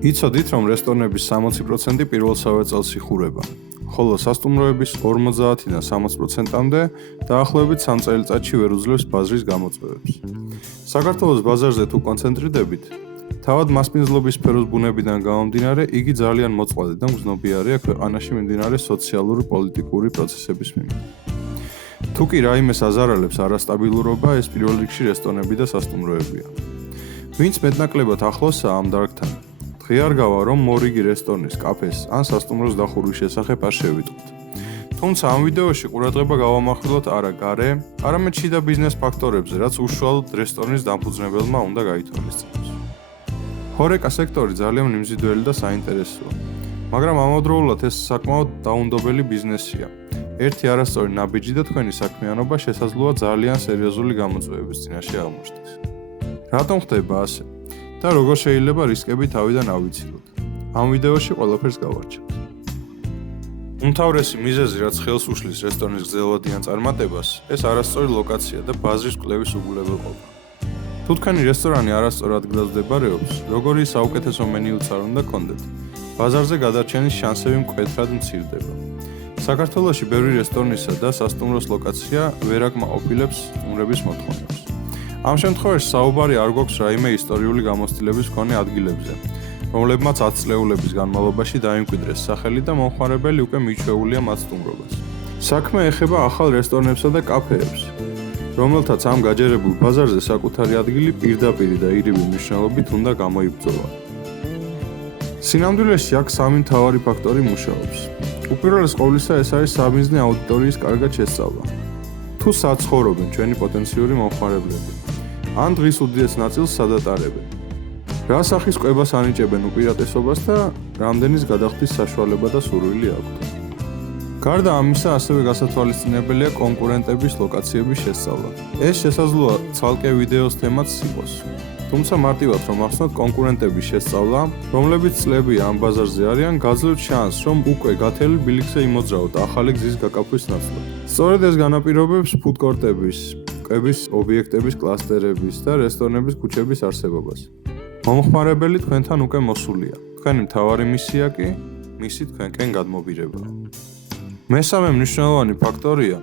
იცოდით, რომ რესტორნების 60% პირველ სავე წელს იხურება, ხოლო სასტუმროების 50-დან 60%-მდე დაახლოებით 3 წელიწადში ვერ უძლებს ბაზრის გამოწვევებს. საქართველოს ბაზარზე თუ კონცენტრირდებით, თავად მასპინძლობის სფეროს ბუნებიდან გამომდინარე, იგი ძალიან მოწყვლადი და მგრძნობიარეა ქვეყანაში მიმდინარე სოციალური პოლიტიკური პროცესების მიმართ. თუ კი რაიმეს აზარალებს არასტაბილურობა, ეს პირველ რიგში რესტორნები და სასტუმროებია. ვინც მეტნაკლებად ახლოსაა ამ დარგთან, ღიარ გავა, რომ მორიგი რესტორნის, კაფეს ან სასტუმროს დახურვის შესახებ არ შევიტყვით. თუმცა ამ ვიდეოში ყურადღება გავამახვილოთ არა გარე, არამედ შიდა ბიზნეს ფაქტორებზე, რაც უშუალოდ რესტორნის დამფუძნებელმა უნდა გაითვალისწინოს. ჰორეკა სექტორი ძალიან მიმზიდველი და საინტერესოა, მაგრამ ამავდროულად ეს საკმაოდ დაუნდობელი ბიზნესია. ერთი არასწორი ნაბიჯი და თქვენი საქმიანობა შესაძლოა ძალიან სერიოზული გამოწვევების წინაშე აღმოჩნდეს. რატომ ხდება ასე? და როგორ შეიძლება რისკები თავიდან ავიცილოთ? ამ ვიდეოში ყველაფერს გავარჩევთ. უმთავრესი მიზეზი, რაც ხელს უშლის რესტორნის გრძელვადიან წარმატებას, ეს არასწორი ლოკაცია და ბაზრის კვლევის უგულებელყოფა. თუ თქვენი რესტორანი არასწორ ადგილას მდებარეობს, როგორი საუკეთესო მენიუც არ უნდა გქონდეთ, ბაზარზე გადარჩენის შანსები მკვეთრად მცირდება. საქართველოში ბევრი რესტორნისა და სასტუმროს ლოკაცია ვერ აკმაყოფილებს სტუმრების მოთხოვნებს. ამ შემთხვევაში საუბარი არ გვაქვს რაიმე ისტორიული გამოცდილების მქონე ადგილებზე, რომლებმაც 10 წლეულების განმავლობაში დაიმკვიდრეს სახელი და მომხმარებელი უკვე მიჩვეულია მათ სტუმრობას. საქმე ეხება ახალ რესტორნებსა და კაფეებს, რომელთაც ამ გაჯერებულ ბაზარზე საკუთარი ადგილი პირდაპირი და ირიბი მნიშვნელობით უნდა გამოიბრძოლა. სინამდვილეში აქ სამი მთავარი ფაქტორი მუშაობს. უპირველეს ყოვლისა ეს არის საბიზნე აუდიტორიის კარგად შესწავლა. თუ საცხოვრობენ ჩვენი პოტენციური მომხმარებლები, ან დღის უდიდეს ნაწილს სადატარებენ. რა სახის კვებას ანიჭებენ უპირატესობას და რამდენის გადახდის საშუალება და სურვილი აქვთ. გარდა ამისა, ასევე გასათვალისწინებელია კონკურენტების ლოკაციების შესწავლა. ეს შესაძლოა ცალკე ვიდეოს თემაც იყოს. თუმცა მარტივად რომ ახსნათ კონკურენტების შესწავლა, რომლებიც წლებია ამ ბაზარზე არიან, გაძლევთ შანსს, რომ უკვე გათელი ბილიქზე იმოძრაოთ ახალი გზის გაკაფვის ნაცვლად. სწორედ ეს განაპირობებს ფუდკორტების, კვების ობიექტების კლასტერების და რესტორნების ქუჩების არსებობას. მომხმარებელი თქვენთან უკვე მოსულია. თქვენი მთავარი მისია კი მისი თქვენკენ გადმობირება. მესამე მნიშვნელოვანი ფაქტორია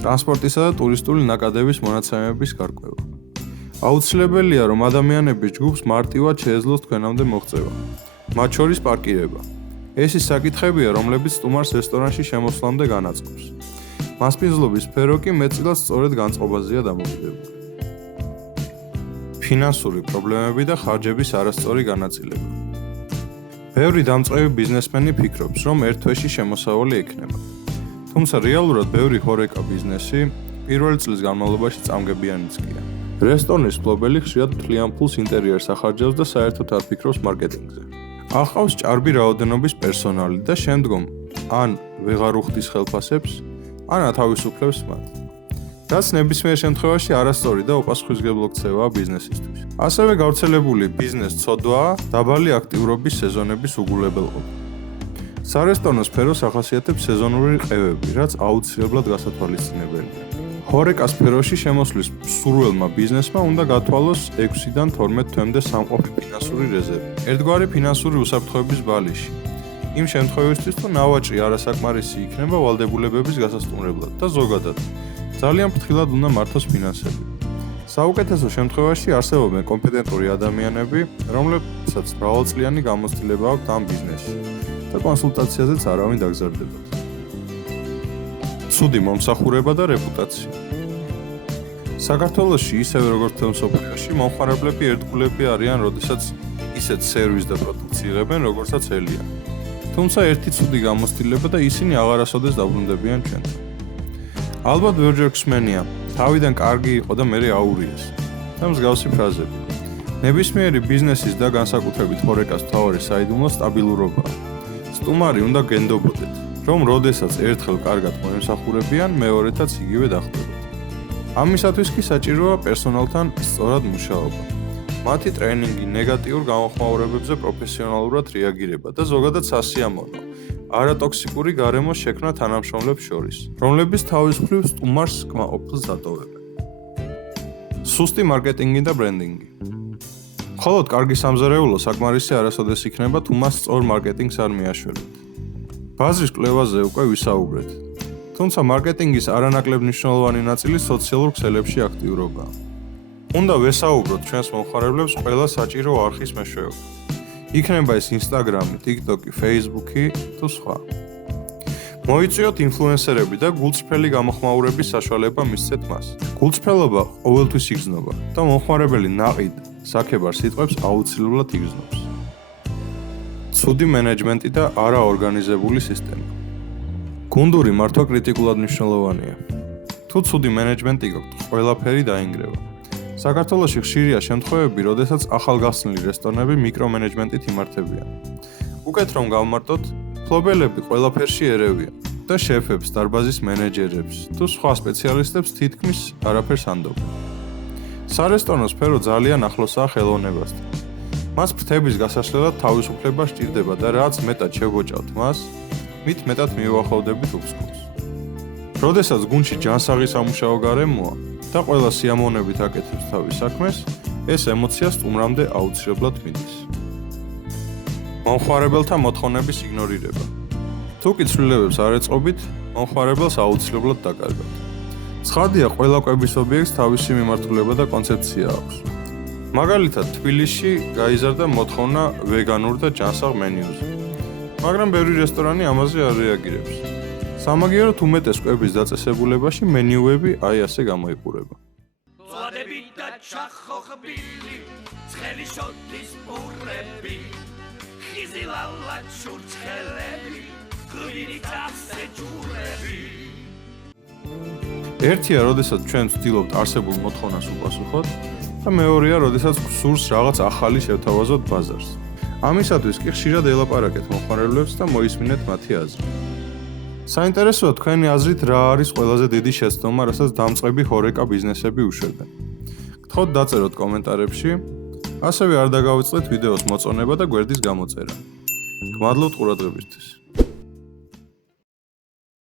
ტრანსპორტისა და ტურისტული ნაკადების მონაცემების გარკვევა. აუცილებელია, რომ ადამიანების ჯგუფს მარტივად შეეძლოს თქვენამდე მოღწევა, მათ შორის პარკირება. ეს ის საკითხებია, რომლებიც სტუმარს რესტორანში შემოსვლამდე განაწყობს. მასპინძლობის სფერო კი მეტწილად სწორედ განწყობაზეა დამოკიდებული. ფინანსური პრობლემები და ხარჯების არასწორი განაწილება. ბევრი დამწყები ბიზნესმენი ფიქრობს, რომ ერთ თვეში შემოსავალი ექნება. თუმცა რეალურად ბევრი ჰორეკა ბიზნესი პირველი წლის განმავლობაში წამგებიანიც გია. რესტორნის მფლობელი ხშირად მთლიან ფულს ინტერიერს ახარჯავს და საერთოდ არ ფიქრობს მარკეტინგზე. ახავს ჭარბი რაოდენობის პერსონალი და შემდგომ ან ვეღარ უხდის ხელფასებს, ან ათავისუფლებს მათ. რაც ნებისმიერ შემთხვევაში არასწორი და უპასუხისმგებლო ქცევაა ბიზნესისთვის. ასევე გავრცელებული ბიზნეს ცოდვა, დაბალი აქტიურობის სეზონების უგულებელყოფა. სარესტორნო სფეროს ახასიათებს სეზონური ყევები, რაც აუცილებლად გასათვალისწინებელია. ჰორეკა სფეროში შემოსვლის მსურველმა ბიზნესმა უნდა გათვალოს 6-დან 12 თვემდე სამყოფი ფინანსური რეზერვი. ერთგვარი ფინანსური უსაფრთხოების ბალიში. იმ შემთხვევისთვის, თუ ნავაჭრი არასაკმარისი იქნება ვალდებულებების გასასტუმრებლად და ზოგადად ძალიან ფრთხილად უნდა მართოს ფინანსები. საუკეთესო შემთხვევაში არსებობენ კომპეტენტური ადამიანები, რომლებსაც მრავალწლიანი გამოცდილება აქვთ ამ ბიზნესში და კონსულტაციაზეც არავინ დაგზარდებათ. ცუდი მომსახურება და რეპუტაცია. საქართველოში, ისევე როგორც მთელ მსოფლიოში, მომხმარებლები ერთგულები არიან, როდესაც ისეთ სერვისს და პროდუქტს იღებენ, როგორცაც ელიან. თუმცა ერთი ცუდი გამოცდილება და ისინი აღარასოდეს დაბრუნდებიან ჩვენთან. ალბათ ბევრჯერ გსმენია, თავიდან კარგი იყო და მერე აურიეს. და მსგავსი ფრაზები. ნებისმიერი ბიზნესის და განსაკუთრებით ჰორეკას მთავარი საიდუმლო სტაბილურობაა. სტუმარი უნდა გენდობოდეთ, რომ როდესაც ერთხელ კარგად მოემსახურებიან, მეორეთაც იგივე დახვდებათ. ამისათვის კი საჭიროა პერსონალთან სწორად მუშაობა. მათი ტრენინგი, ნეგატიურ გამოხმაურებებზე პროფესიონალურად რეაგირება და ზოგადად სასიამოვნო, არატოქსიკური გარემოს შექმნა თანამშრომლებს შორის, რომლებიც თავის მხრივ სტუმარს კმაყოფილს დატოვებენ. სუსტი მარკეტინგი და ბრენდინგი. მხოლოდ კარგი სამზარეულო საკმარისი არასოდეს იქნება, თუ მას სწორ მარკეტინგს არ მიაშველებთ. ბაზრის კვლევაზე უკვე ვისაუბრეთ. თუმცა მარკეტინგის არანაკლებ მნიშვნელოვანი ნაწილი სოციალურ ქსელებში აქტიურობაა. უნდა ვესაუბროთ ჩვენს მომხმარებლებს ყველა საჭირო არხის მეშვეობით. იქნება ეს Instagram, TikTok, Facebook თუ სხვა. მოიწვიოთ ინფლუენსერები და გულწრფელი გამოხმაურების საშუალება მისცეთ მას. გულწრფელობა ყოველთვის იგრძნობა და მომხმარებელი ნაყიდ საქებარ სიტყვებს აუცილებლად იგრძნობს. ცუდი მენეჯმენტი და არაორგანიზებული სისტემა. გუნდური მართვა კრიტიკულად მნიშვნელოვანია. თუ ცუდი მენეჯმენტი გაქვთ, ყველაფერი დაინგრევა. საქართველოში ხშირია შემთხვევები, როდესაც ახალგასწნილი რესტორნები მიკრომენეჯმენტით იმართებიან. უკეთ რომ გავმარტოთ, მფლობელები ყველაფერში ერევიან და შეფებს, დარბაზის მენეჯერებს თუ სხვა სპეციალისტებს თითქმის არაფერს ანდობენ. სარესტორნო სფერო ძალიან ახლოსაა ხელოვნებასთან. მას ფრთების გასაშლელად თავისუფლება სჭირდება და რაც მეტად შევოჭავთ მას, მით მეტად მივუახლოვდებით უცხოს. როდესაც გუნდში ჯანსაღი სამუშაო გარემოა და ყველა სიამოვნებით აკეთებს თავის საქმეს, ეს ემოცია სტუმრამდე აუცილებლად მიდის. მომხმარებელთა მოთხოვნების იგნორირება. თუ კი ცვლილებებს არ ეწყობით, მომხმარებელს აუცილებლად დაკარგავთ. ცხადია, ყველა კვების ობიექტს თავისი მიმართულება და კონცეფცია აქვს. მაგალითად, თბილისში გაიზარდა მოთხოვნა ვეგანურ და ჯანსაღ მენიუზე. მაგრამ ბევრი რესტორანი ამაზე არ რეაგირებს. სამაგიეროდ უმეტეს კვების დაწესებულებაში მენიუები აი ასე გამოიყურება. წვადები და ჩახოხბილი, ცხელი შოთის პურები, ხიზილალა ჩურჩხელები, ღვინით ასეჯურები. ერთია, როდესაც ჩვენ ვცდილობთ არსებულ მოთხოვნას უპასუხოთ და მეორეა, როდესაც გსურს რაღაც ახალი შევთავაზოთ ბაზარს. ამისათვის კი ხშირად ელაპარაკეთ მომხმარებლებს და მოისმინეთ მათი აზრი. საინტერესოა თქვენი აზრით რა არის ყველაზე დიდი შეცდომა, რასაც დამწყები ჰორეკა ბიზნესები უშვებენ. გთხოვთ დაწეროთ კომენტარებში, ასევე არ დაგავიწყდეთ ვიდეოს მოწონება და გვერდის გამოწერა. გმადლობთ ყურადღებისთვის.